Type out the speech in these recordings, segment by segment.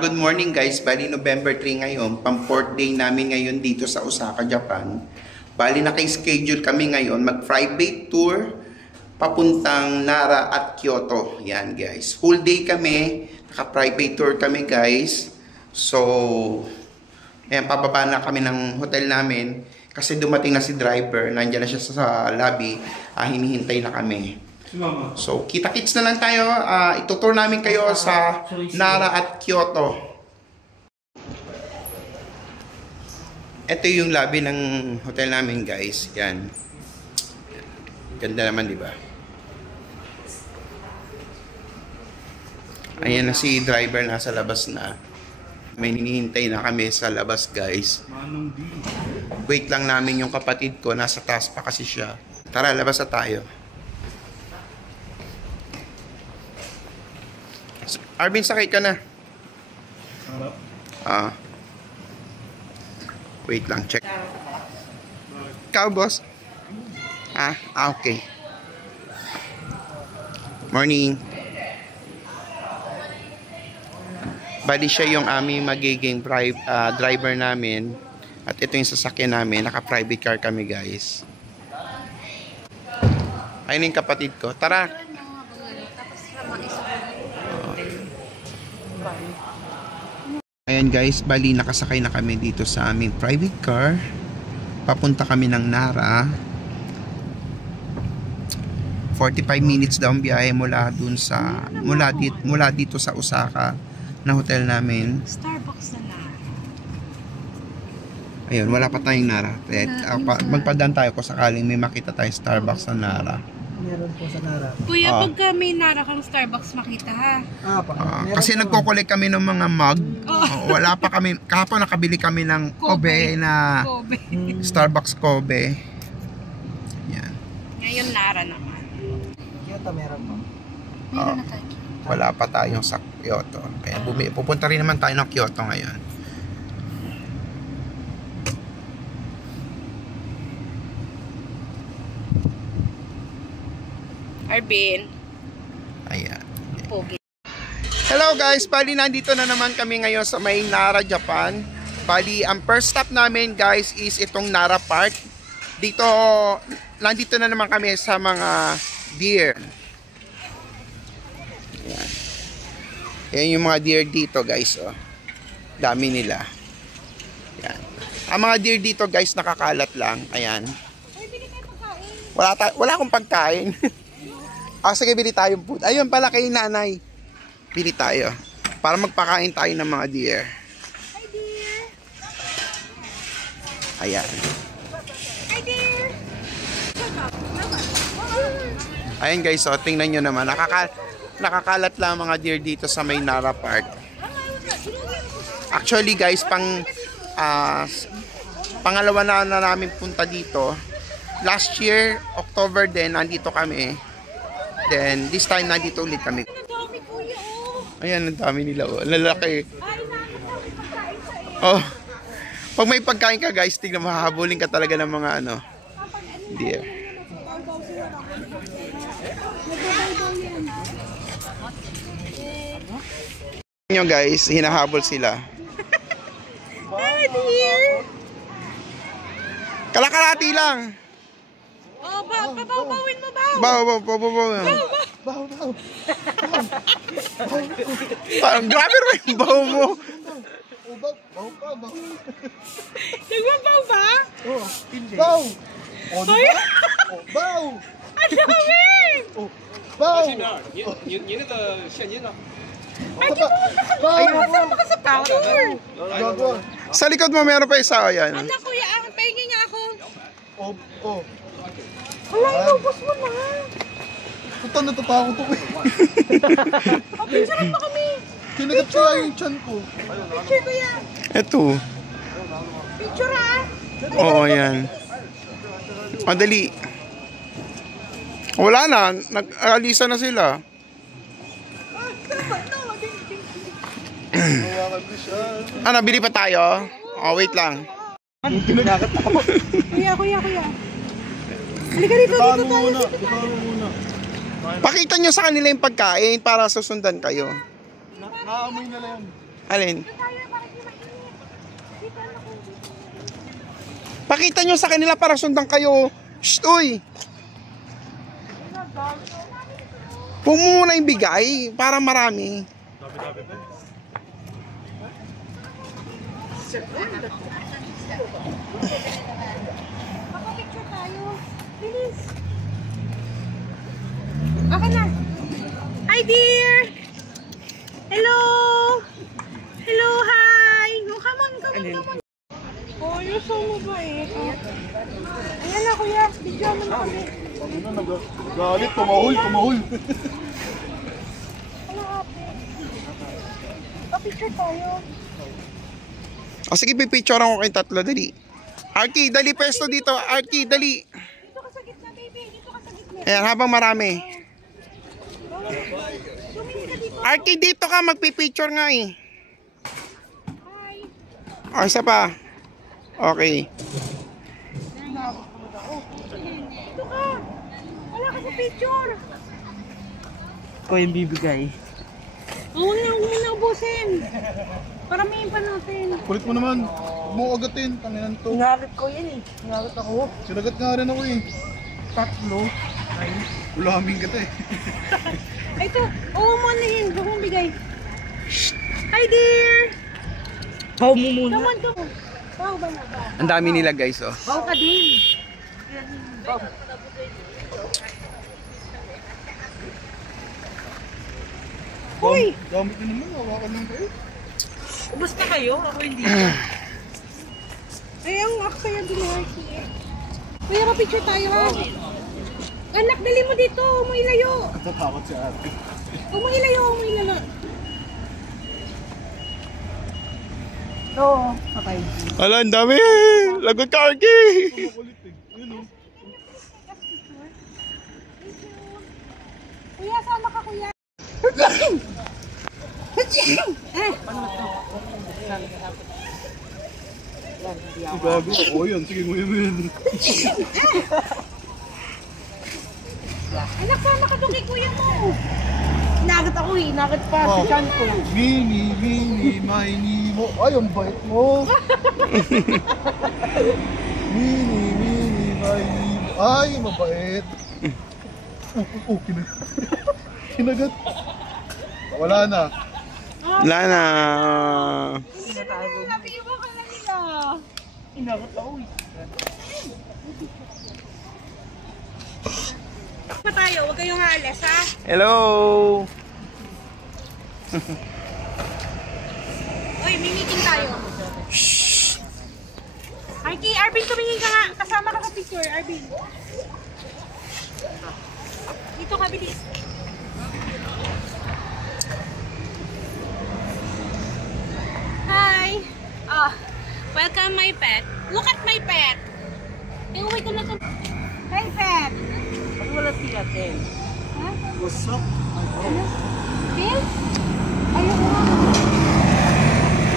Good morning guys, bali November 3 ngayon, pang 4th day namin ngayon dito sa Osaka, Japan. Bali naka-schedule kami ngayon mag-private tour papuntang Nara at Kyoto. Yan guys, full day kami, naka-private tour kami guys. So, ayan, pababa na kami ng hotel namin kasi dumating na si driver, nandiyan na siya sa lobby, hinihintay na kami. So, kita-kits na lang tayo. Itutour namin kayo sa Nara at Kyoto. Ito yung lobby ng hotel namin, guys. Yan. Ganda naman, di ba? Ayan na si driver, nasa labas na. May hinihintay na kami sa labas, guys. Wait lang namin yung kapatid ko. Nasa taas pa kasi siya. Tara, labas na tayo. Arvin, sakay ka na. Wait lang, check. Ikaw, boss? Okay. Morning. Bali siya yung aming magiging driver namin. At ito yung sasakyan namin. Naka-private car kami, guys. Ayun yung kapatid ko. Tara. Ayan guys, bali nakasakay na kami dito sa aming private car. Papunta kami ng Nara. 45 minutes daw ang biyahe mula dito sa Osaka na hotel namin. Starbucks na Nara. Ayun, wala pa tayong Nara. Magpadaan tayo kung sakaling may makita tayong Starbucks sa Nara. Meron po sa Nara. Kuya, pagka may Nara kang Starbucks makita ha. Kasi nagko-collect kami ng mga mug. Wala pa kami. Kahapon nakabili kami ng Kobe na Starbucks Kobe. Yan. Ngayon Nara naman. Kyoto meron po. Meron na tayo. Wala pa tayong sa Kyoto. Kaya pupunta rin naman tayo ng Kyoto ngayon. Arvin. Ayan. Pogi. Hello guys, bali nandito na naman kami ngayon sa may Nara, Japan. Bali, ang first stop namin guys is itong Nara Park. Nandito na naman kami sa mga deer. Ayan. Ayan yung mga deer dito guys. Dami nila. Ayan. Ang mga deer dito guys nakakalat lang. Ayan. Wala akong pagkain. Sige, bili tayong food. Ayun pala kay nanay. Bili tayo. Para magpakain tayo ng mga deer. Hi dear. Ayan. Hi dear. Ayan guys, tingnan nyo naman. Nakakalat lang mga deer dito sa may Nara Park. Actually guys, pangalawa na namin punta dito. Last year, October din, nandito kami. Then, this time, nandito ulit kami. Ayan, ang dami nila. Lalaki. Pag may pagkain ka guys, tignan, mahahabulin ka talaga ng mga deer. Nyo guys, hinahabol sila. Hi dear. Kalakalati lang. Babawin mo ba? Baw. Parang grabe rin yung baw mo. Nagbabaw ba? Baw! Baw! Ang dami! Baw! Ay, kasama ka sa powder. Sa likod mo meron pa isa. Ayan. Anak kuya, pahingin niya ako. Wala, inubos mo na. Puta, natatakot ako eh. Picturean mo kami. Kinagat siya yung chan ko. Picture ko yan. Ito. Picture ha. Oo, ayan. Madali. Wala na. Nag-alisa na sila. Bili pa tayo? Wait lang. Kinagat ako. Kuya. Halika dito tayo. Pakita nyo sa kanila yung pagkain para susundan kayo. Naamoy na lang. Alin? Dito tayo, para hindi mainit. Dito, ano ko, dito. Pakita nyo sa kanila para sundan kayo. Shh, uy! Huwag mo muna ibigay para marami. Papapicture tayo. Bilis. Okay na. Hi, dear. Hello. Hello, hi. Oh, come on, come on, come on. Oh, you're so mabait. Ayan na, kuya. Video mo na kami. Ano na, galit, tumahol, tumahol. Hello, ate. Papicture tayo. O sige, pipicture ako kay tatlo, dali. Arky, dali pesto dito. Arky, dali. Dito ka sa gitna, baby. Dito ka sa gitna. Ayan, habang marami. Tumingin ka dito. Arky, dito ka. Magpipicture nga eh. Hi. O, isa pa. Okay. Dito ka. Wala ka sa picture. Ko yung bibigay. Huwag na ubusin. Paramihin pa natin. Kulit mo naman. Huwag mo agatin, tanginan to. Ingalit ko yan eh. Ingalit ako. Sinagat nga rin ako eh. Tatlo. Ay. Ulamin ka to eh. Ay, ito. Oo mo anahin. Huwag mong bigay. Hi, dear. Pau mo muna. Come on, come on. Wow, ba na ba? Ang dami nila guys, oh. Pau ka din. Uy! Gamit na naman, hawakan lang kayo. Ubus na kayo. Ako hindi. Ay, ang aksa yan dinahaki eh. Kuya, mapicture tayo ha. Anak, dali mo dito. Huwag mo ilayo. Natatakot si ate. Huwag mo ilayo. Huwag mo ilala. Oo. Okay. Ala, ang dami. Lagot ka, Arky. Kulit eh. Yun oh. Kuya, sama ka, kuya. Gago. Oo yun, sige mo yun. Anak, sama ka doon kay kuya mo. Inagat ako eh. Inagat pa sa chan ko. Mini, mini, mini mo. Ay, ang bait mo. Mini, mini, mini mo. Ay, mabait. Kinagat. Kinagat. Wala na. Wala na. Nabiiwan ka na nila. Inagat ako eh. Pa tayo, huwag kayong aalis ha. Hello. Uy, may meeting tayo. Arky, Arvin, tumingin ka nga. Kasama ka sa picture, Arvin. Dito ka, bilis. Hi. Welcome my pet. Look at my pet. Iuwi ko na to. Hi, pet. Pag wala sila, Ten. Ha? What's up? Ano? Bill? Ayoko nga.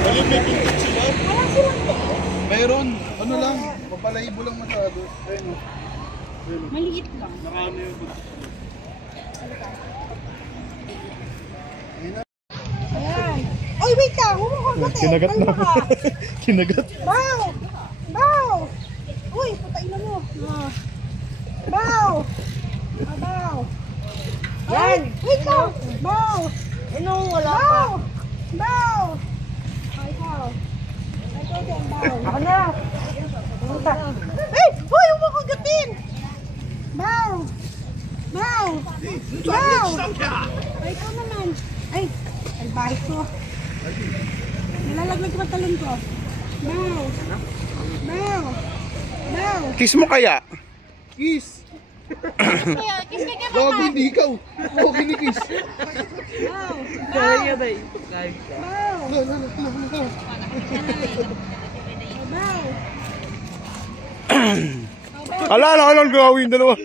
Ayun, may pinto sila. Wala silang tail. Mayroon. Ano lang. Papalahibo lang masyado. Ayun oh. Maliit lang. Nakano yun. Ayan. Oy, wait lang. Huwag mo kagatin. Kinagat na. Kalma ka. Kinagat. Bow! Bow! Uy, patayin na mo. Bow! Bow! Yan. Wait lang! Bow! Ano, wala pa. Bow! Bow! Oh, ikaw. Ito din, bow. Ako na. Pumunta. Ay! Uy, huwag mo kagatin! Bow! Bow! Bow! Ay, ikaw naman. Ay, albahit ko. Nalalaglag ko talon ko. Bow! Bow! Bow! Kiss mo kaya? Kiss. Kaya, kiss ka kay Gago, mama. hindi ikaw. Oo, kinikiss. Bow! Kaya ba eh? Live ka. Bow! Lalo. Bow! Ala, lang gawin dalawa.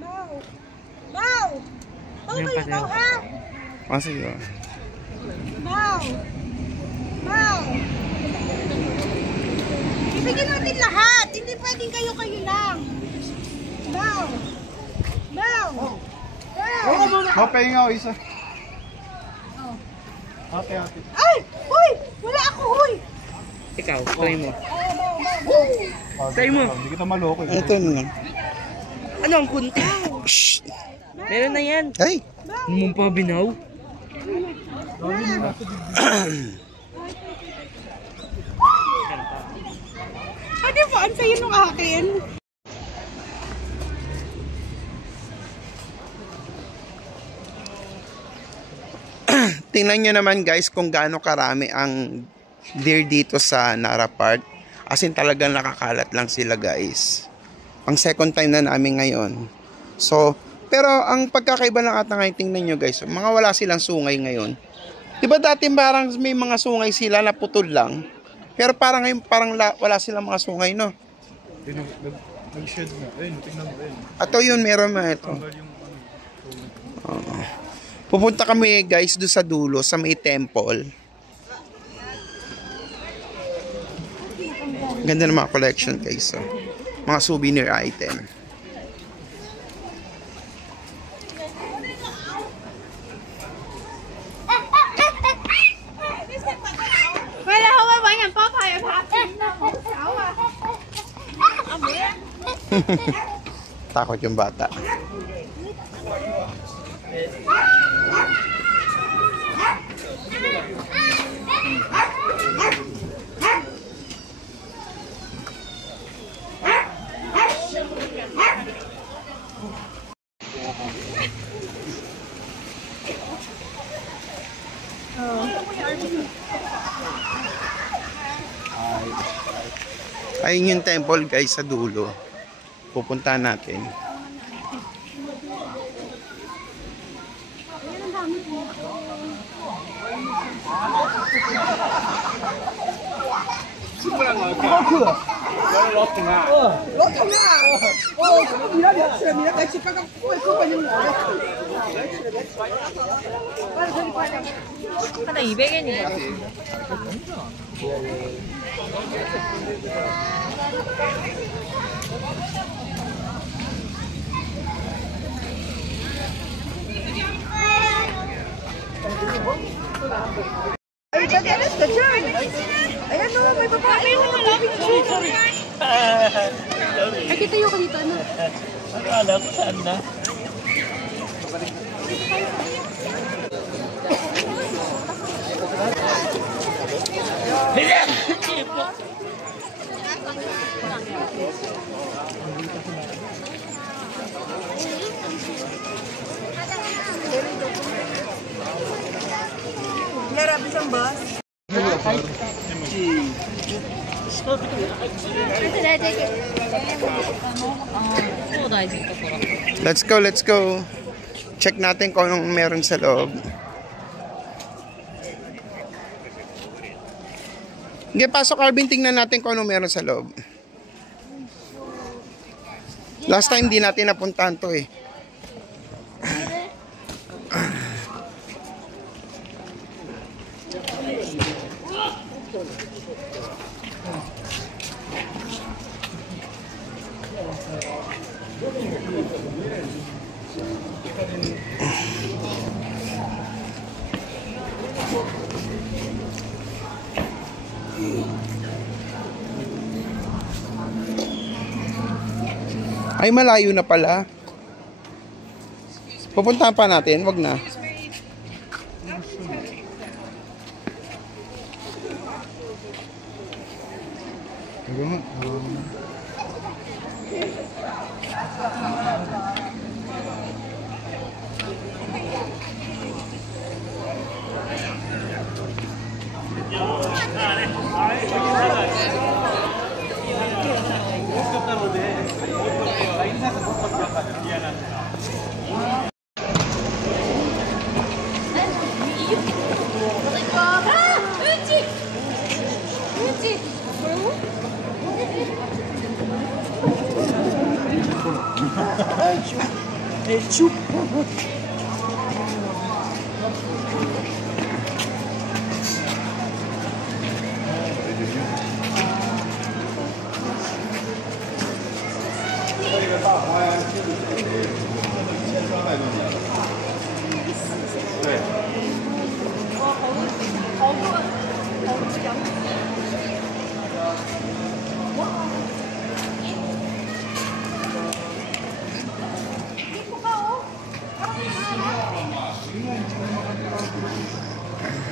Bow! Bow! Bow kayo, bow ha? Ah, sige. Bow! Bow! Ibigyan natin lahat. Hindi pwedeng kayo lang. Bow! Bow! Bow! Mapahinga ako isa. Ate, ate. Ay! Uy! Wala ako, huy! Ikaw, try mo. Ah, Try mo. Hindi kita maloko eh. Ito na. Ano ang kunta? Shh! Meron na yan. Ay! Naman pa binaw. Ate po, ang sayo nung akin. Tingnan nyo naman guys kung gaano karami ang deer dito sa Nara Park. As in talagang nakakalat lang sila guys. Ang second time na namin ngayon. So, pero ang pagkakaiba lang ata ngayon, tingnan nyo guys, mga wala silang sungay ngayon. Diba dati parang may mga sungay sila na putol lang? Pero parang ngayon parang wala silang mga sungay, no? Nag-shed na. Ayun, tingnan mo. Ayun. Ato yun, meron na ito. Oo. Pupunta kami guys doon sa dulo, sa may temple. Ganda ng mga collection guys. Oh. Mga souvenir item. Wala ko ba yan? Papaya pa. Takot yung bata. Ayun yung temple guys sa dulo. Pupunta natin. 하나 200엔이야. Ay, kagalas ka dyan. Ayan o, may babae. Ay, malapit siya. Ay, kitayo ka dito, ano? Akala ko saan na. Larabis ang bus. Let's go, let's go. Check natin kung anong meron sa loob. Sige, pasok Arvin, tingnan natin kung anong meron sa loob. Last time di natin napuntahan to eh. Ay, malayo na pala. Pupuntahan pa natin, wag na.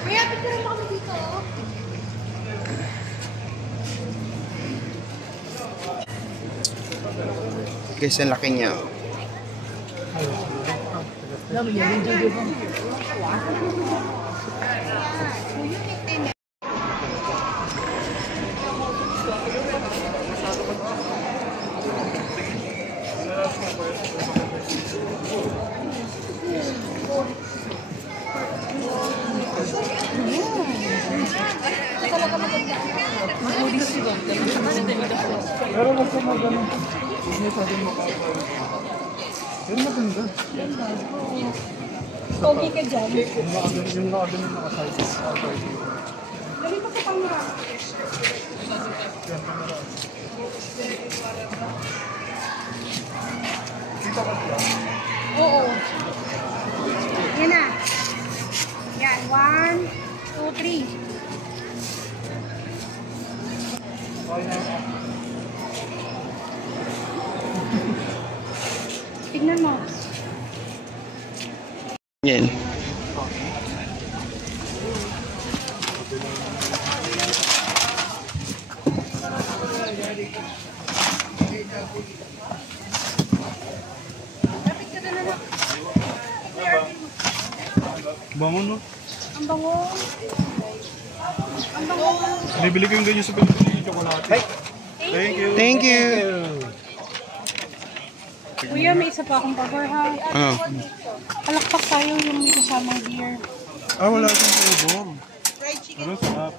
Kuya, picture mo kami dito. Guys, ang laki niya. Pero wag ka magano. Hindi pa din makapal. Pero maganda. Pogi ka dyan. Yung nakagano nakaside. Dali pa sa camera. Kita ka siya. Oo. Yan na. Yan. 1, 2, 3. Tignan mo. Yan. Bango no? Ang bango. Ang bango. Bibili ko yung ganyan sa Pilipinas yung chocolate. Thank you. Thank you. Kuya, may isa pa akong cover ha. Ano? Palakpak tayo yung may kasamang beer. Ah, wala siyang flavor. Pero sarap.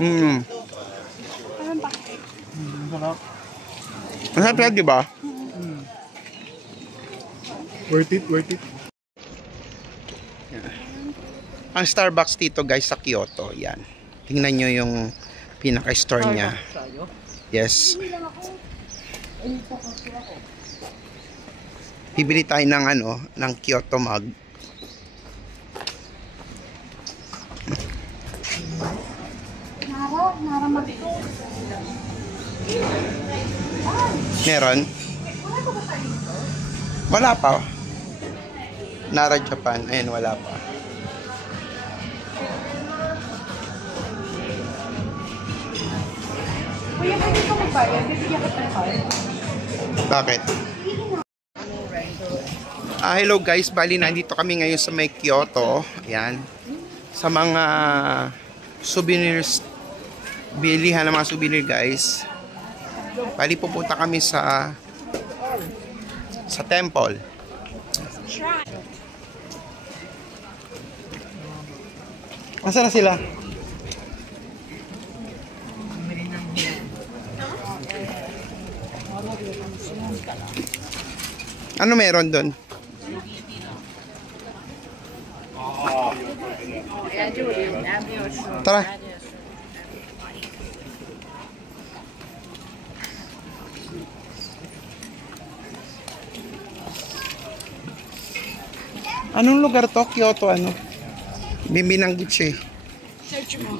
Ano pa? Sarap. Masarap yan, di ba? Worth it, worth it. Ang Starbucks dito guys sa Kyoto, yan. Tingnan nyo yung pinaka-store niya. Yes. Bibili tayo ng ano, ng Kyoto mug. Nara magto. Meron? Wala pa. Nara Japan, ayun wala pa. Kuya, pwede ka magbayad? Bibigyan ka ng card. Bakit? Hello guys, bali nandito kami ngayon sa may Kyoto. Ayan. Sa mga souvenirs, bilihan ng mga souvenir guys. Bali pupunta kami sa temple. Nasaan na sila? Ano meron doon? Tara. Anong lugar to? Kyoto ano? Binanggit siya eh. Search mo.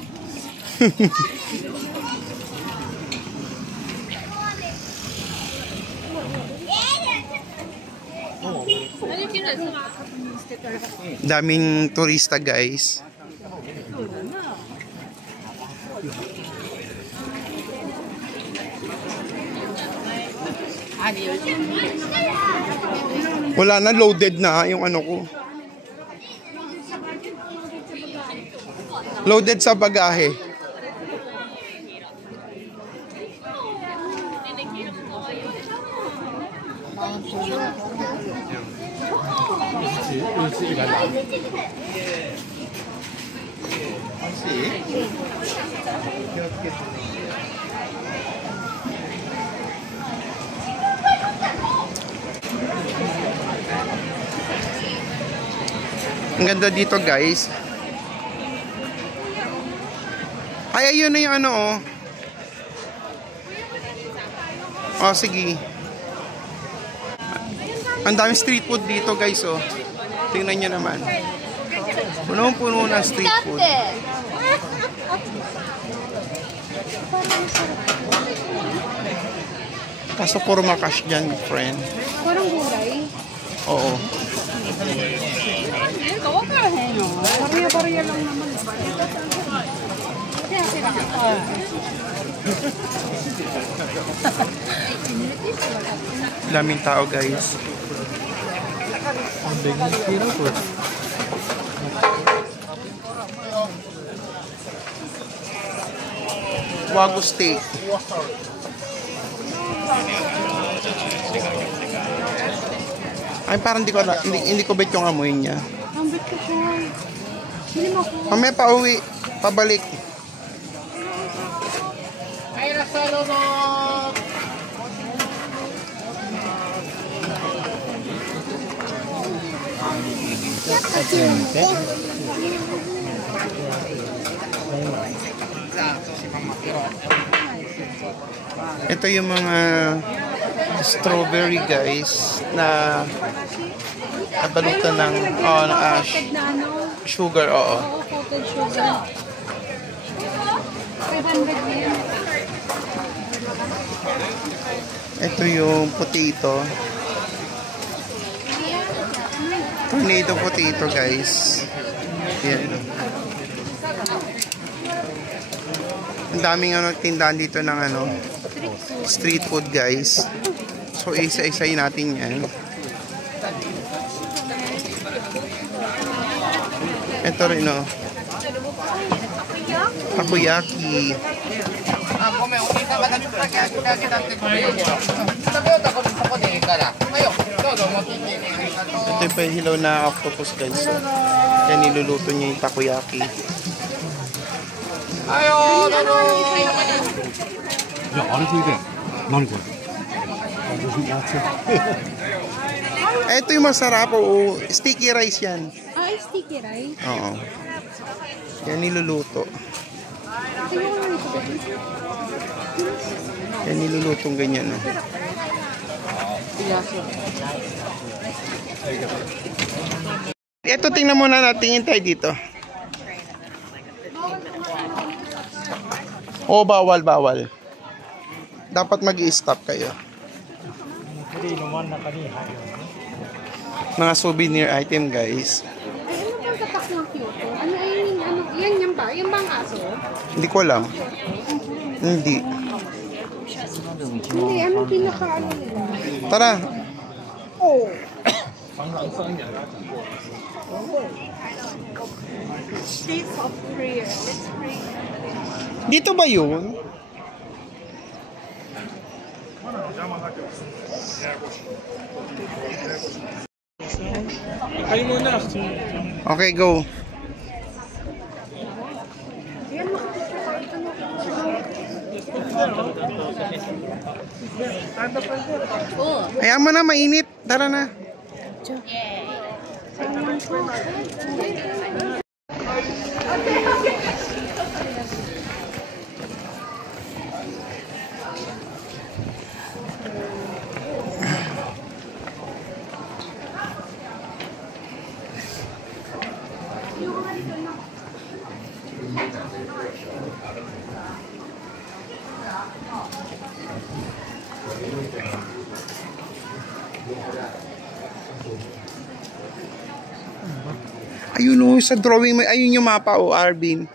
Daming turista guys. Wala na, loaded na yung ano ko. Loaded sa bagahe. Ang ganda dito guys. Ay, ayun na yung ano oh. Oh, sige. Ang daming street food dito guys oh. Tingnan nyo naman. Punong-puno ng street food. Kaso puro makash dyan, friend. Parang gulay. Oo. Pariya-pariya lang naman. Kaya sila ka. Daming tao, guys. Wagyu steak. Ay, parang hindi ko bet yung amoy niya. Ang bit ko siya. Hindi mo ko. Mamaya pa uwi, pabalik. Ito yung mga strawberry, guys, na nabalutan ng Coated na ano? sugar, oo. Oo, coated sugar. 500 yan. Ito yung potato. Tornado potato, guys. Yan. Ang daming tindahan dito ng street food, guys. So, isa-isayin natin yan. Ito rin, takoyaki. Ito pa yung hilaw na octopus, guys. So, kaya niluluto niya yung takoyaki. Ito yung masarap, oo. Sticky rice yan. Ah, sticky rice. Oo. Yan niluluto. Yan nilulutong ganyan, no? Ito, tingnan muna natin, tingin tayo dito. Oo, bawal. Dapat mag-i-stop kayo. Mga souvenir item, guys. Ay, ano bang tatak ng Kyoto? Yan yan ba? Yan bang aso? Hindi ko alam. Hindi. Hindi, anong pinaka-ano nila? Tara. States of prayer. Let's pray. Dito ba yun? Okay, go. Yan, makikita ko ito. Ayaw mo na, mainit. Tara na. Ayun o, sa drawing mo, ayun yung mapa o, Arvin.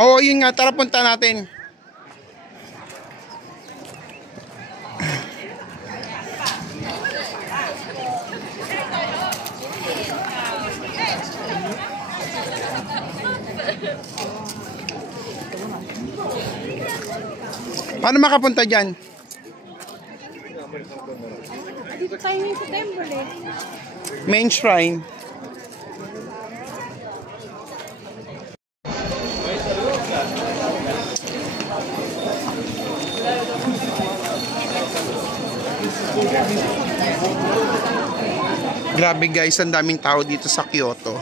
Oo, yun nga, tara punta natin. Paano makapunta dyan? Dito tayo ngayon sa temple eh. Main shrine. Grabe guys, ang daming tao dito sa Kyoto.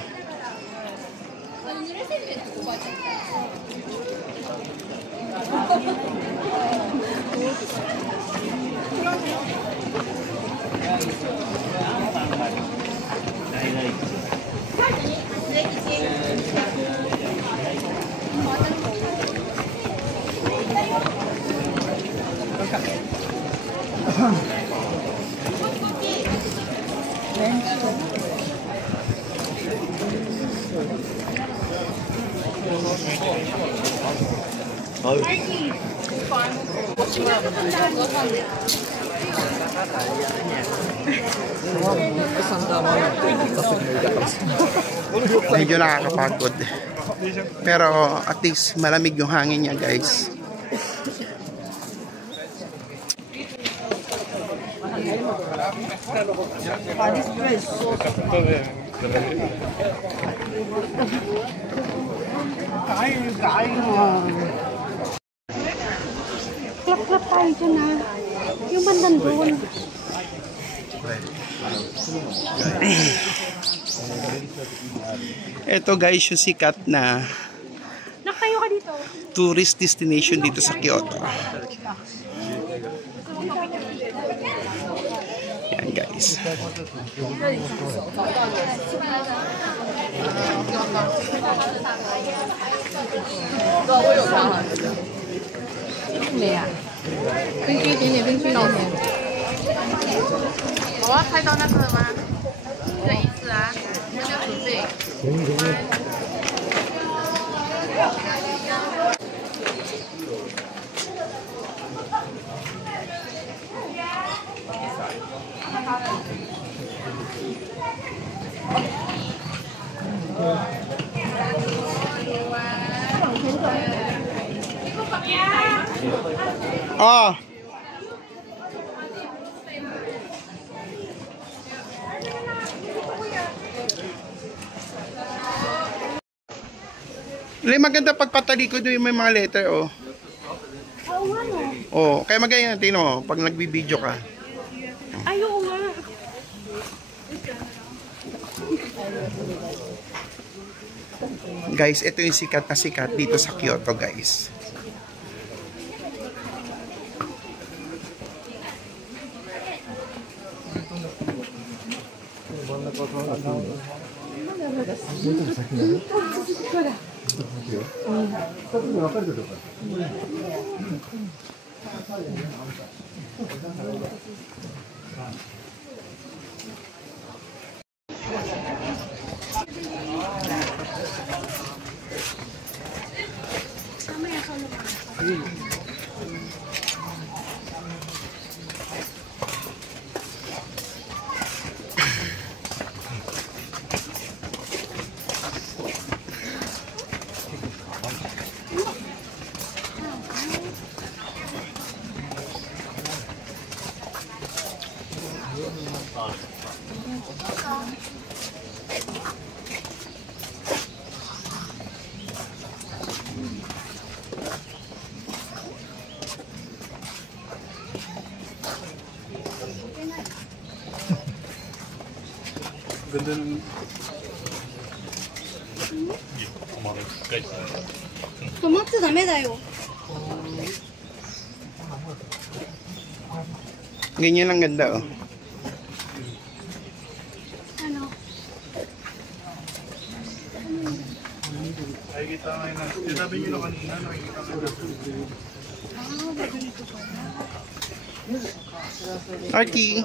Medyo nakakapagod. Pero at least malamig yung hangin niya, guys. Klap-klap tayo dyan ha. Yung bandang doon. Ito guys, yung sikat na Nakayo ka dito. tourist destination dito sa Kyoto. Yan guys. Oh. Maganda pagpatalikod yung may mga letter, oh. Oo nga no. Oh, kaya maganda, tingnan mo, pag nagbibideo ka. Ay, oo nga. Guys, ito yung sikat na sikat dito sa Kyoto, guys. Ganda ng... Tomatsu ダメだよ。 Ganyan lang ganda, oh. Ano? Nakikita nga na. Sinabi nyo na kanina, nakikita nga na. Arky.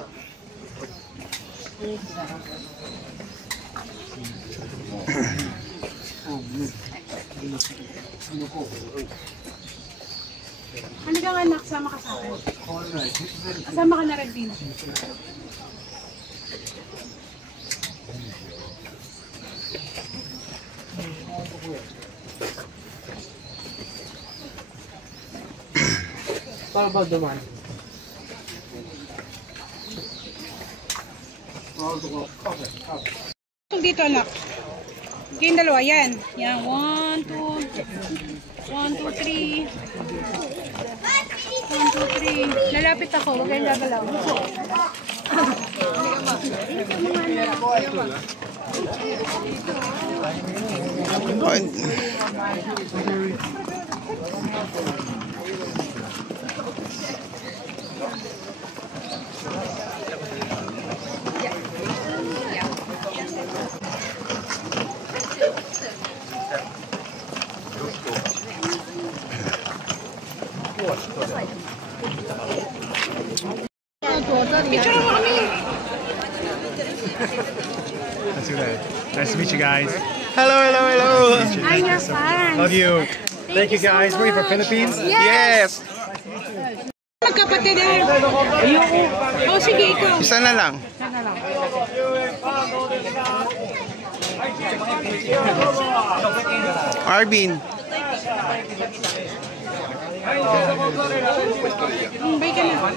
Ano ka anak? Sama ka sa akin. Sama ka na rin din. Para ba duman? Dito anak. Yung dalawa, yan. Yan, 1, 2, 1, 2, 3. 1, 2, 3. Lalapit ako, huwag kayong gagalaw. Picture mo kami. Nice to meet you guys. Hello, hello, hello. I'm your fan. Love you. Thank you guys. Were you from Philippines? Yes. Magkapatid eh. Ayoko. Oh, sige, ikaw. Isa na lang. Arvin. Bay ka na.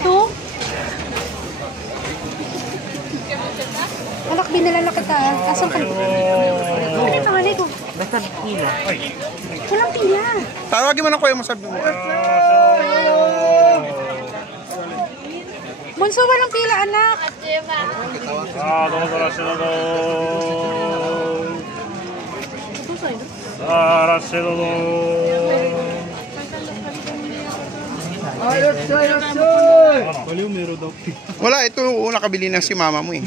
Ito? Alak, binalala kita. Asan ka? Ano yung pangalan ko? Basta pila. Walang pila. Tawagin mo na kuya mo, sabi mo. Bunso, walang pila, anak. 너무 잘하시노. 잘하시노. Baliw, meron daw. Wala, ito yung nakabili ng si mama mo eh.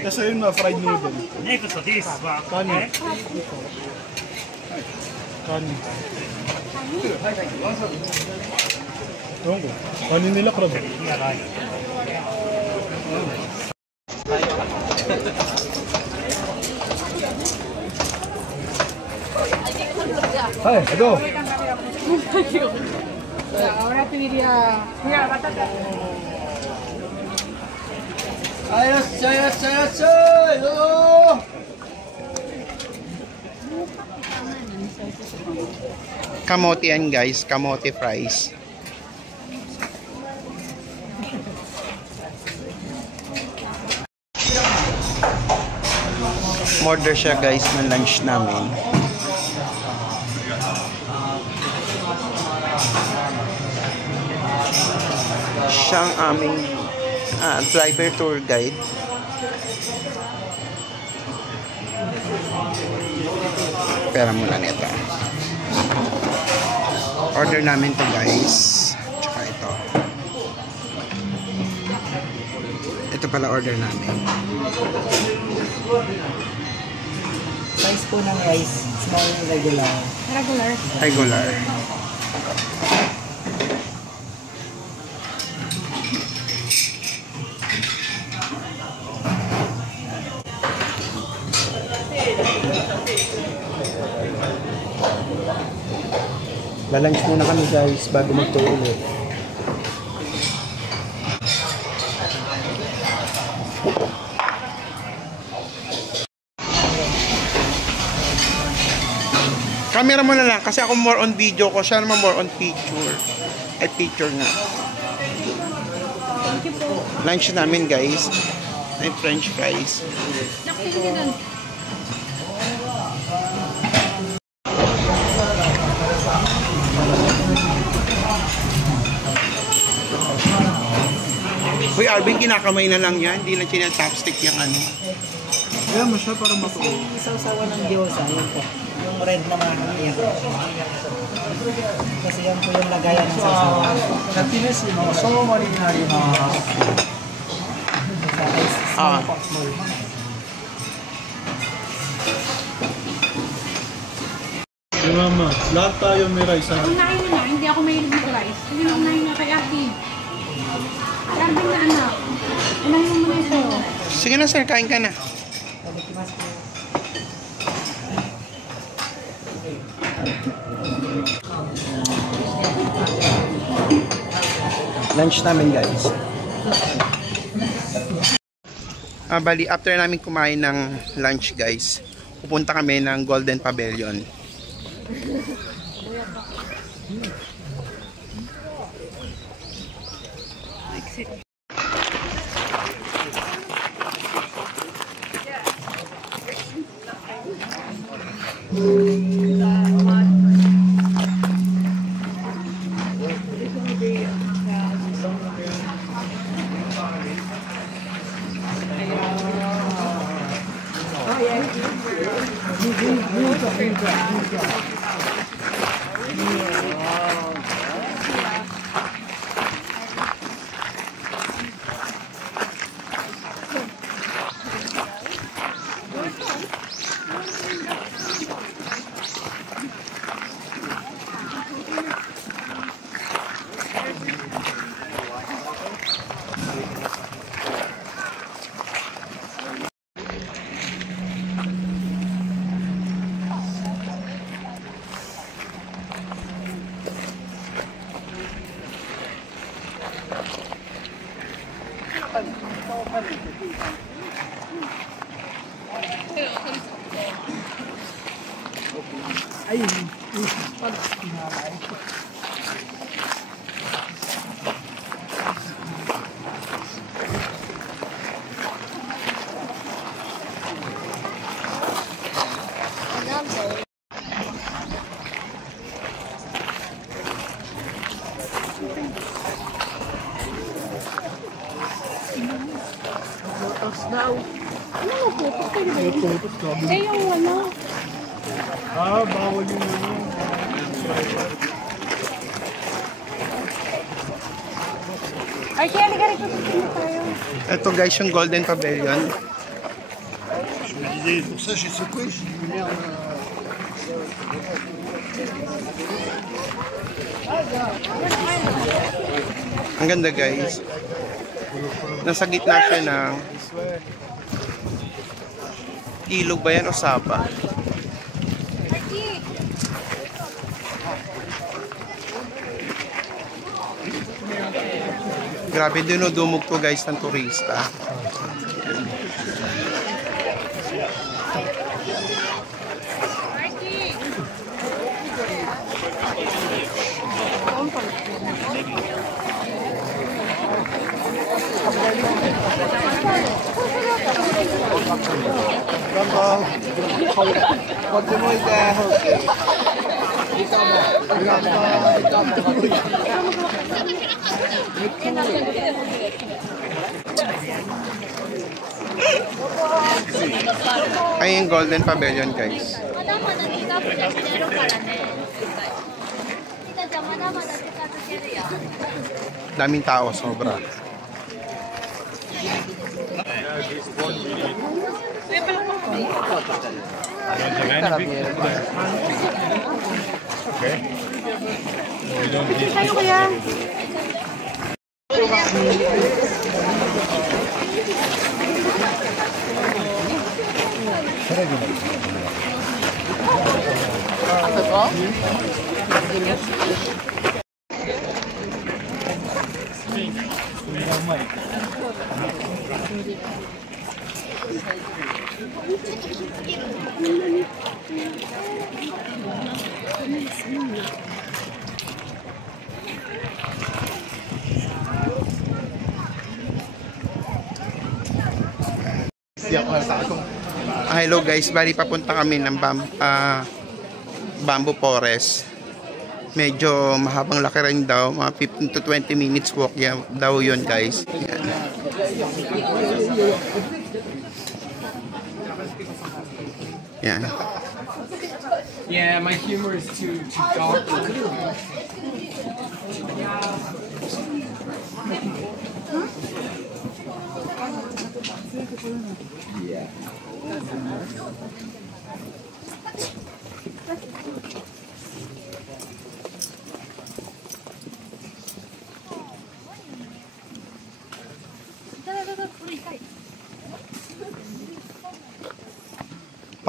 Kasi yun na fried noodle. Kanin. Kanin. Ewan ko. Kanin nila crab. Hi, ito. Ahora pediría... Mira, batata. Kamote yan guys, kamote fries. Order siya guys ng lunch namin. Siyang aming driver tour guide. Pera muna nito. Order namin to guys. Tsaka ito. Ito pala order namin. Size po ng rice, small regular. Regular. Regular. Lalunch muna kami guys bago mag-tour ulit. Camera mo na lang kasi ako more on video ko, siya naman more on picture. Ay picture nga. Lunch namin guys. Ay french fries. Uy, Alvin, kinakamay na lang yan. Hindi na sinatapstick yung ano. Kaya mo siya para matuo. Isaw-sawa ng gyoza, yun po. Yung red na yan. Kasi yan po yung lagayan ng sasawa. Happiness, so marinari na. Ah. Si mama, lahat tayo may rice. Unahin na, hindi ako mahilig mag-rice. Hindi na unahin na kay Ate. Arvin na anak. Unahin mo muna ito. Sige na sir, kain ka na. Lunch namin guys. Bali, after namin kumain ng lunch guys, pupunta kami ng Golden Pavilion. Eh, yung ano? Ah, bawal yung ano. Ay, kaya halika tayo. Ito guys, yung Golden Pavilion. Pour ça, j'ai secoué, j'ai dit merde. Ang ganda guys. Nasa gitna siya ng ilog ba yan o sapa? Grabe, dinudumog to guys ng turista. Ay, yung Golden Pavilion guys. まだまだ近くで見れるからね。みたちゃんまだまだ近づけるよ。 Daming tao, sobra. Tayo kuya. Hello guys, bali papunta kami ng Bamboo Forest. Medyo mahabang laki rin daw, mga 15 to 20 minutes walk daw yun guys. Yan. Yan. Yeah, my humor is too dark.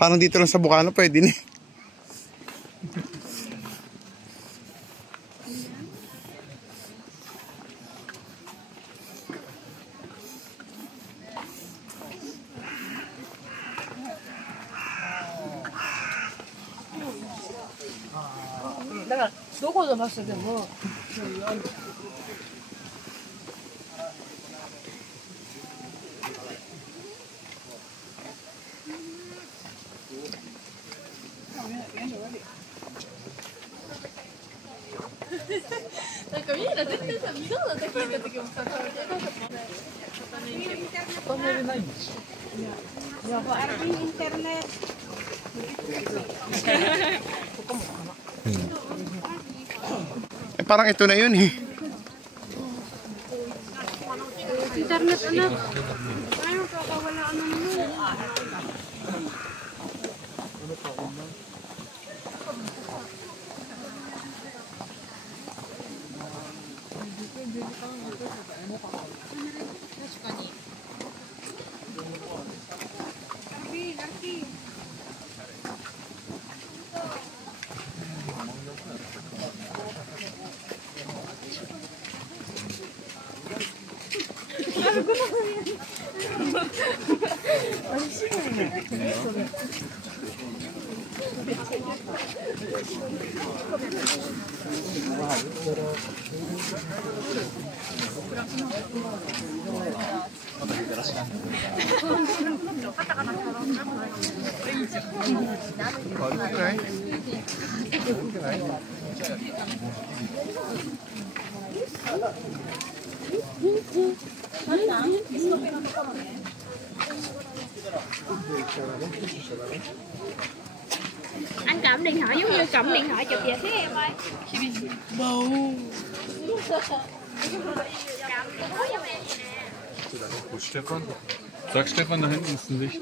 Parang dito lang sa Bukano pwede na. Internet. Eh, parang ito na yun eh. Internet, anak. Ayaw, kakawala ano naman. Anh cầm điện thoại giống như cầm điện thoại chụp về thế em ơi. Wo ist Stefan? Sag Stefan, da hinten ist ein Licht.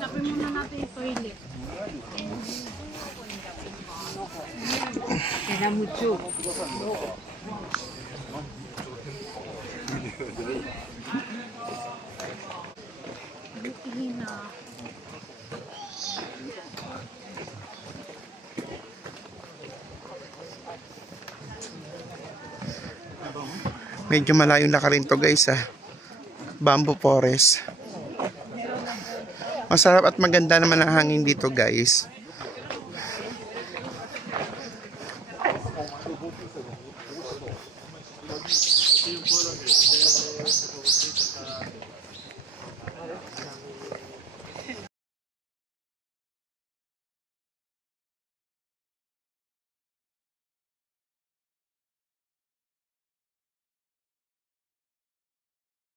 Lapin muna natin yung toilet. Medyo malayo na ka rin to guys Bamboo forest. Masarap at maganda naman ang hangin dito guys.